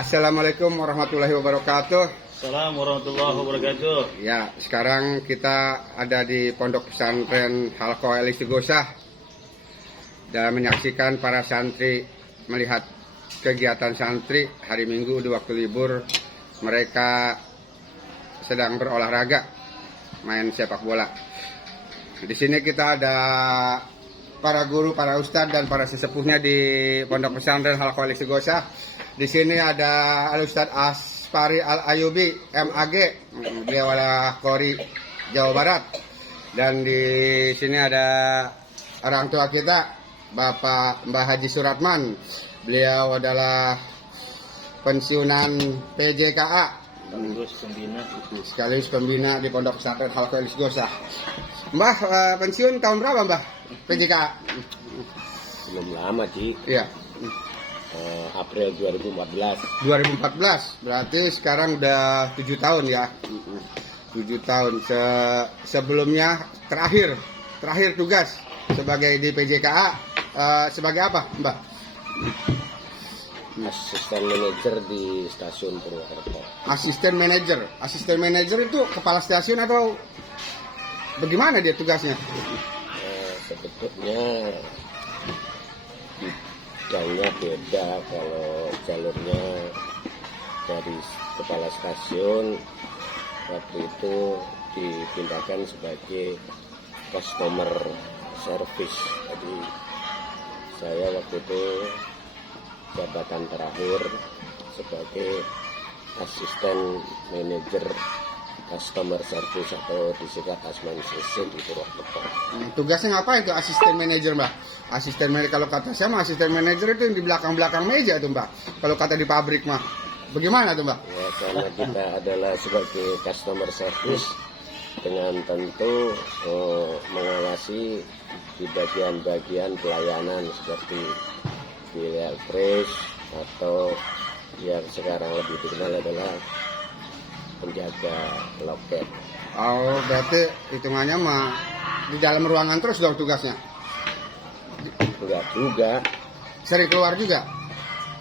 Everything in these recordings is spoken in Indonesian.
Assalamualaikum warahmatullahi wabarakatuh. Assalamualaikum warahmatullahi wabarakatuh. Ya, sekarang kita ada di Pondok Pesantren Halqa Al-Istighosah dan menyaksikan para santri melihat kegiatan santri hari Minggu di waktu libur. Mereka sedang berolahraga, main sepak bola. Di sini kita ada para guru, para ustadz dan para sesepuhnya di Pondok Pesantren Halqa Al-Istighosah. Di sini ada Al-Ustadz Aspari Al-Ayubi MAG, beliau adalah Qori Jawa Barat. Dan di sini ada orang tua kita, Bapak Mbah Haji Suratman. Beliau adalah pensiunan PJKA, sekaligus pembina di Pondok Pesantren Halqa Al-Istighosah. Mbah, pensiun tahun berapa Mbah PJKA? Belum lama, Ci. Iya. April 2014. 2014, berarti sekarang udah 7 tahun ya. 7 tahun. Sebelumnya terakhir tugas sebagai di PJKA sebagai apa, Mbak? Asisten manajer di stasiun Purwokerto. Asisten manajer itu kepala stasiun atau bagaimana dia tugasnya? Sebetulnya bidangnya beda. Kalau jalurnya dari kepala stasiun waktu itu dipindahkan sebagai customer service. Jadi saya waktu itu jabatan terakhir sebagai asisten manajer customer service atau disingkat ASMAN-CC di Purwokerto. Tugasnya ngapain itu asisten manajer, Mbak? Asisten manajer, kalau kata saya mah asisten manajer itu yang di belakang meja itu, Mbak. Kalau kata di pabrik mah. Bagaimana tuh, Mbak? Ya, karena kita adalah sebagai customer service dengan tentu mengawasi di bagian-bagian pelayanan seperti filial fresh atau yang sekarang lebih dikenal adalah penjaga loket. Oh, berarti hitungannya mah di dalam ruangan terus dong tugasnya? Enggak juga. Sering keluar juga?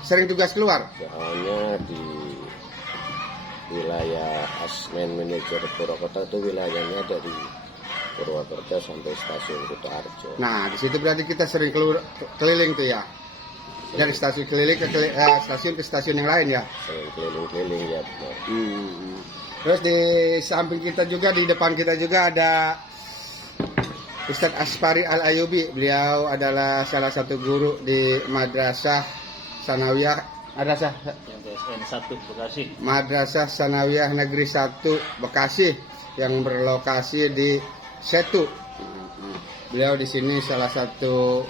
Sering tugas keluar? Soalnya di wilayah Asmen Manajer Purwokerto itu wilayahnya dari Purwokerto sampai stasiun Kutoarjo. Nah, di situ berarti kita sering keliling tuh ya? Dari stasiun keliling ke stasiun ke stasiun yang lain ya? Sering keliling-keliling ya. Terus di samping kita juga, di depan kita juga ada Ustadz Aspari Al-Ayubi. Beliau adalah salah satu guru di Madrasah Sanawiyah MTSN 1 Bekasi. Madrasah Sanawiyah Negeri 1 Bekasi yang berlokasi di Setu. Beliau di sini salah satu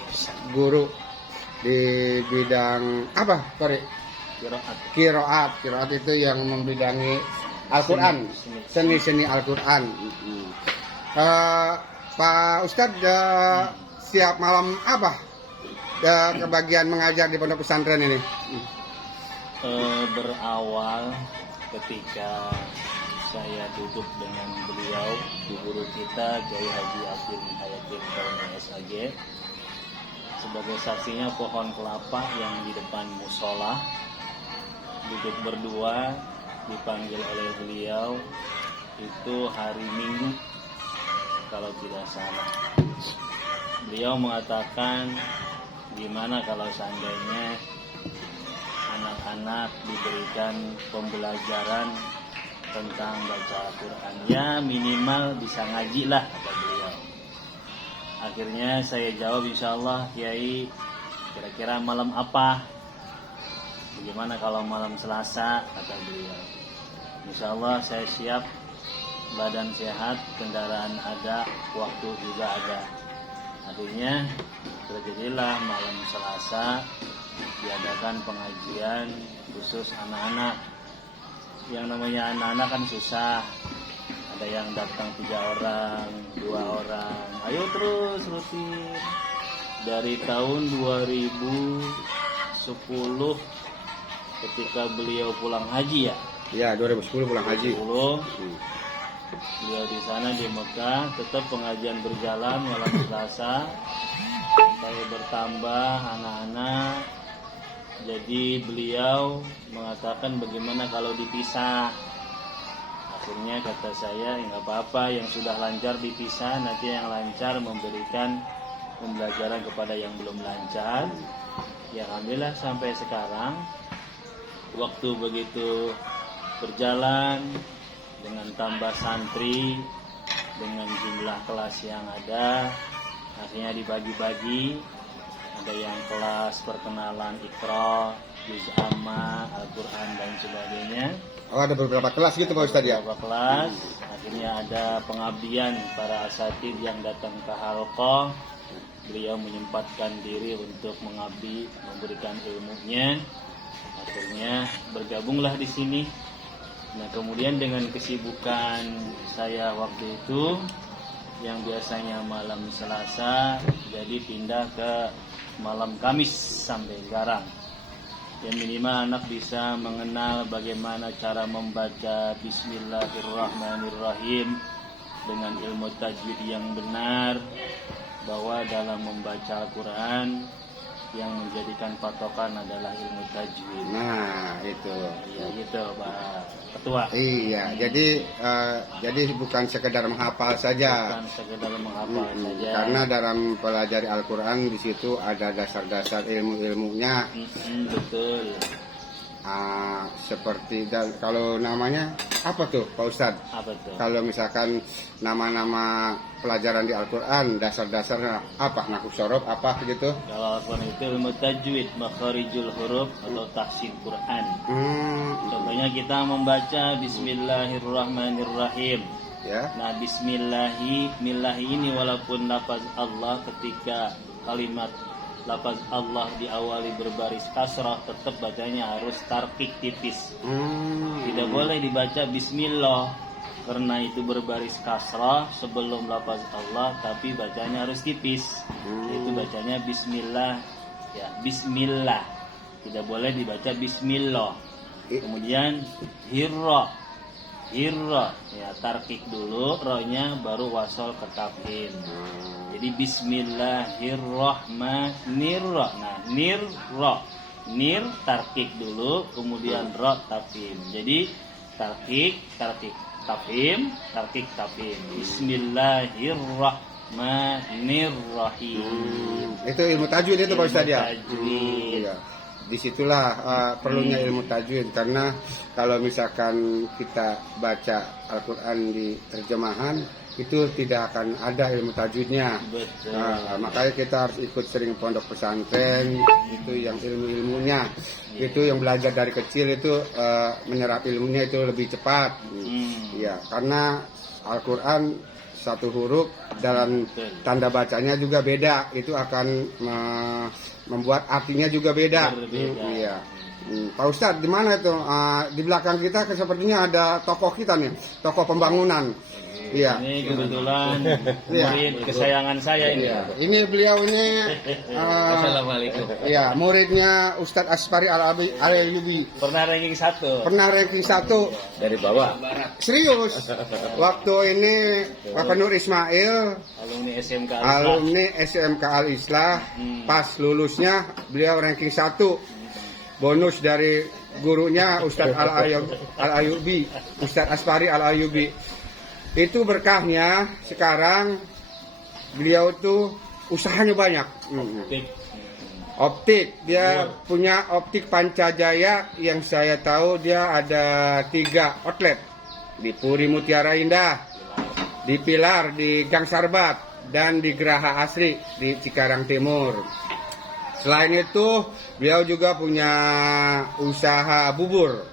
guru di bidang apa, Kori? Kiroat itu yang membidangi Al-Quran, seni Al-Quran. Pak Ustadz, siap malam apa kebagian mengajar di pondok pesantren ini? Berawal ketika saya duduk dengan beliau, guru kita Kiai Haji Abdul Hayatin Kauni SAG, sebagai saksinya pohon kelapa yang di depan musola, duduk berdua, dipanggil oleh beliau itu hari Minggu kalau tidak salah. Beliau mengatakan, gimana kalau seandainya anak-anak diberikan pembelajaran tentang baca Al-Quran, ya minimal bisa ngaji lah, kata beliau. Akhirnya saya jawab, insya Allah Kiai, kira-kira malam apa? Bagaimana kalau malam Selasa, kata beliau. Insya Allah saya siap, badan sehat, kendaraan ada, waktu juga ada. Akhirnya terjadilah malam Selasa diadakan pengajian khusus anak-anak. Yang namanya anak-anak kan susah. Ada yang datang 3 orang, 2 orang. Ayo terus rutin. Dari tahun 2010 ketika beliau pulang haji ya. Ya, 2010 pulang haji. Beliau di sana di Mekah, tetap pengajian berjalan malam Selasa sampai bertambah anak-anak Jadi beliau mengatakan bagaimana kalau dipisah. Akhirnya kata saya, nggak apa-apa, yang sudah lancar dipisah, nanti yang lancar memberikan pembelajaran kepada yang belum lancar. Ya alhamdulillah sampai sekarang, waktu begitu berjalan dengan tambah santri, dengan jumlah kelas yang ada, akhirnya dibagi-bagi. Ada yang kelas perkenalan Iqra, Juz Amma, Al-Quran dan sebagainya. Oh, ada beberapa kelas gitu Pak Ustadz ya? Beberapa kelas. Akhirnya ada pengabdian para asatidz yang datang ke halqah. Beliau menyempatkan diri untuk mengabdi, memberikan ilmunya. Akhirnya bergabunglah di sini. Nah, kemudian dengan kesibukan saya waktu itu, yang biasanya malam Selasa, jadi pindah ke malam Kamis sampai sekarang. Ya minimal anak bisa mengenal bagaimana cara membaca Bismillahirrahmanirrahim dengan ilmu tajwid yang benar, bahwa dalam membaca Al-Quran yang menjadikan patokan adalah ilmu tajwid. Nah, itu. Ya gitu Pak Ketua. Iya, jadi bukan sekedar menghafal saja. Bukan sekedar menghafal saja. Karena dalam pelajari Al-Quran di situ ada dasar-dasar ilmu-ilmunya. Betul. Seperti dan kalau namanya apa tuh Pak Ustadz? Apa tuh? Kalau misalkan nama-nama pelajaran di Al-Quran, dasar-dasarnya apa? Nahwu sorof apa gitu? Kalau Al-Quran itu ilmu tajwid, makharijul huruf atau tahsin Quran. Contohnya kita membaca Bismillahirrahmanirrahim. Ya. Nah, Bismillahi ini walaupun lafaz Allah ketika kalimat lafaz Allah diawali berbaris kasrah, tetap bacanya harus tarkik tipis. Tidak boleh dibaca Bismillah karena itu berbaris kasrah sebelum lafaz Allah, tapi bacanya harus tipis. Itu bacanya Bismillah, ya Bismillah. Tidak boleh dibaca Bismillah. Kemudian Hirra, ya tarkik dulu, rohnya baru wasol ke tafhim. Jadi Bismillahirrahmanirrahim. Nah, nir tarkik dulu, kemudian ro tafhim. Jadi tarkik tafhim. Bismillahirrahmanirrahim. Itu ilmu tajwid itu Pak Ustadz ya? Tajwid. Iya. Disitulah perlunya ilmu tajwid, karena kalau misalkan kita baca Al-Quran di terjemahan itu tidak akan ada ilmu tajwidnya. Betul. Makanya kita harus ikut sering pondok pesantren, itu yang ilmu-ilmunya, itu yang belajar dari kecil itu menyerap ilmunya itu lebih cepat. Ya, karena Al-Quran satu huruf dalam tanda bacanya juga beda, itu akan membuat artinya juga beda. Iya. Pak Ustadz, di mana itu? Di belakang kita sepertinya ada tokoh kita nih, tokoh pembangunan. Iya. Ini kebetulan murid kesayangan saya ini. Iya. Ini beliau ini. Assalamualaikum. Iya, muridnya Ustadz Aspari Al-Ayubi. Pernah ranking 1. Pernah ranking 1 dari bawah. Serius. Waktu ini Pak Nur Ismail, alumni SMK Al-Islah, pas lulusnya beliau ranking 1. Bonus dari gurunya Ustadz Al-Ayubi, Ustadz Aspari Al-Ayubi. Itu berkahnya sekarang beliau tuh usahanya banyak. Optik, dia punya optik Pancajaya, yang saya tahu dia ada 3 outlet di Puri Mutiara Indah, di Pilar, di Gang Sarbat, dan di Geraha Asri di Cikarang Timur. Selain itu beliau juga punya usaha bubur.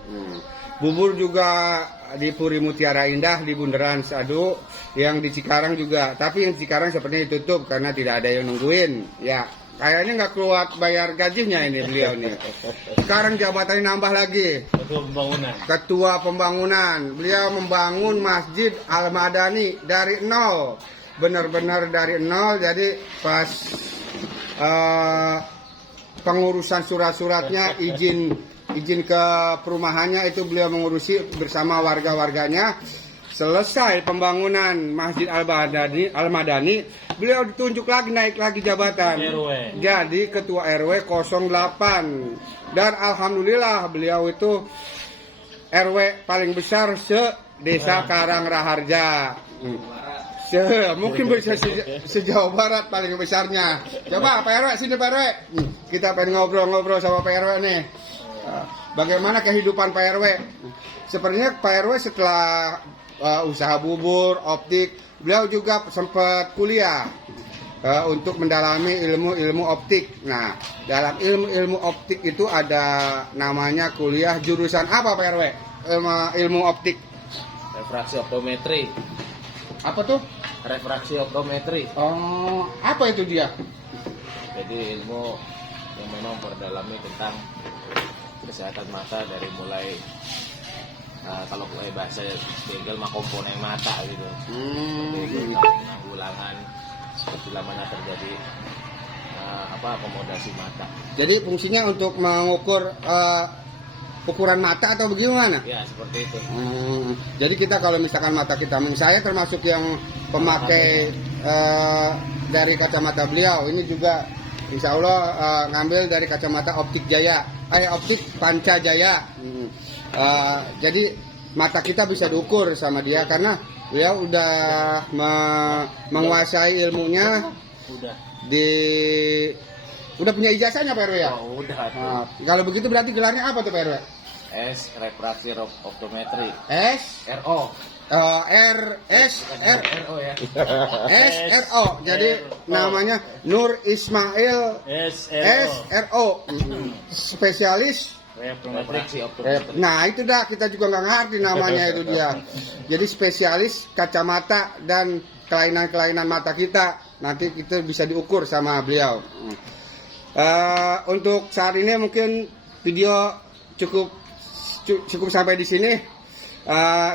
Bubur juga di Puri Mutiara Indah, di Bundaran Sadu, yang di Cikarang juga. Tapi yang Cikarang sepertinya ditutup karena tidak ada yang nungguin. Ya, kayaknya nggak kuat bayar gajinya ini beliau nih. Sekarang jabatannya nambah lagi. Ketua Pembangunan. Beliau membangun Masjid Al-Madani dari nol. Benar-benar dari nol. Jadi pas pengurusan surat-suratnya, izin ke perumahannya itu beliau mengurusi bersama warga-warganya, selesai pembangunan Masjid Al-Madani, beliau ditunjuk lagi, naik lagi jabatan. RW. Jadi Ketua RW 08. Dan alhamdulillah beliau itu RW paling besar se-Desa Karangraharja. Mungkin bisa se-Jawa Barat paling besarnya. Coba Pak RW, sini Pak RW. Kita pengen ngobrol-ngobrol sama Pak RW nih. Bagaimana kehidupan Pak RW? Sepertinya Pak RW setelah usaha bubur, optik, beliau juga sempat kuliah untuk mendalami ilmu-ilmu optik. Nah, dalam ilmu-ilmu optik itu ada namanya kuliah jurusan apa Pak RW? Ilmu optik. Refraksi optometri. Apa tuh? Refraksi optometri. Oh, apa itu dia? Jadi ilmu yang memang memperdalami tentang kesehatan mata dari mulai kalau bahasa Spegel mah komponen mata gitu. Jadi penanggulangan bila mana terjadi akomodasi mata. Jadi fungsinya untuk mengukur ukuran mata atau bagaimana? Ya seperti itu. Jadi kita kalau misalkan mata kita, saya termasuk yang pemakai dari kacamata beliau. Ini juga insya Allah ngambil dari kacamata optik Panca Jaya. Jadi mata kita bisa diukur sama dia karena beliau udah menguasai ilmunya. Udah punya ijazahnya Pak RW ya? Oh, udah. Kalau begitu berarti gelarnya apa tuh Pak RW? S refraksi optometri. S RO. RO ya. SRO. Jadi namanya Nur Ismail SRO. Spesialis Refraksi optometri. Nah itu dah kita juga nggak ngerti namanya itu dia. Jadi spesialis kacamata dan kelainan-kelainan mata kita nanti kita bisa diukur sama beliau. Untuk saat ini mungkin video cukup sampai di sini.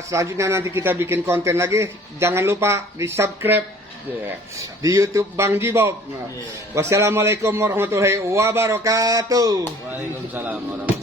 Selanjutnya nanti kita bikin konten lagi. Jangan lupa di subscribe di YouTube Bang Jibob. Wassalamualaikum warahmatullahi wabarakatuh. Waalaikumsalam warahmatullahi wabarakatuh.